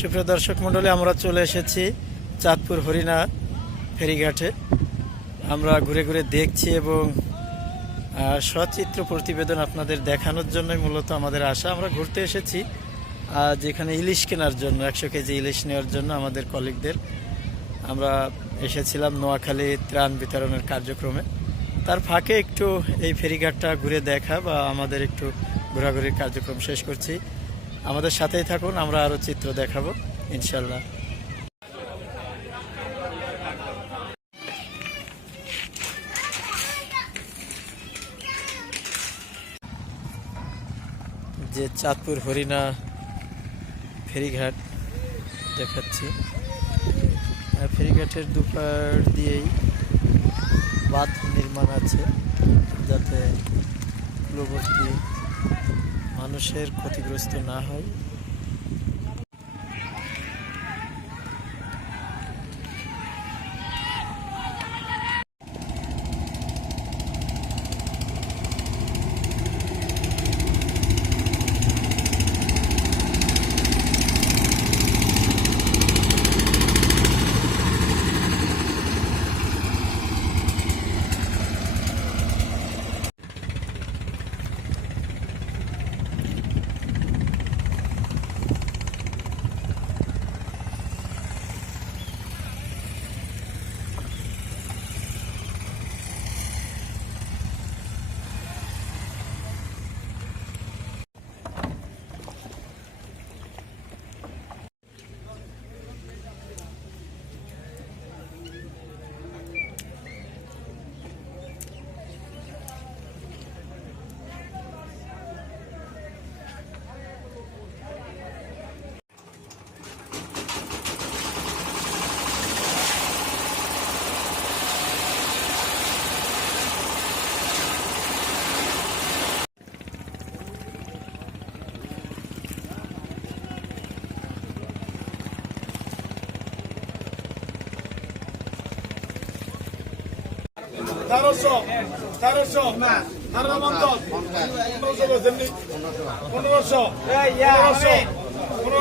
সুপ্রিয় দর্শক মণ্ডলী, আমরা চলে এসেছি চাঁদপুর হরিণা ফেরিঘাটে। আমরা ঘুরে ঘুরে দেখছি এবং সচিত্র প্রতিবেদন আপনাদের দেখানোর জন্য মূলত আমাদের আশা আমরা ঘুরতে এসেছি আজ এখানে ইলিশ কেনার জন্য, একশো কেজি ইলিশ নেওয়ার জন্য আমাদের কলিগদের। আমরা এসেছিলাম নোয়াখালী ত্রাণ বিতরণের কার্যক্রমে। তার ফাঁকে একটু এই ফেরিঘাটটা ঘুরে দেখা বা আমাদের একটু ঘোরাঘুরির কার্যক্রম শেষ করছি। আমাদের সাথেই থাকুন, আমরা আরও চিত্র দেখাবো ইনশাল্লাহ যে চাঁদপুর হরিণা ফেরিঘাট দেখাচ্ছি। ফেরিঘাটের দুপার দিয়েই বাঁধ নির্মাণ আছে, যাতে পূর্ববর্তী মানুষের ক্ষতিগ্রস্ত না হয়। তেরোশো তেরোশো। তেরো পঞ্চাশ পনেরোশো বেছেননি পনেরোশো পনেরোশো পনেরো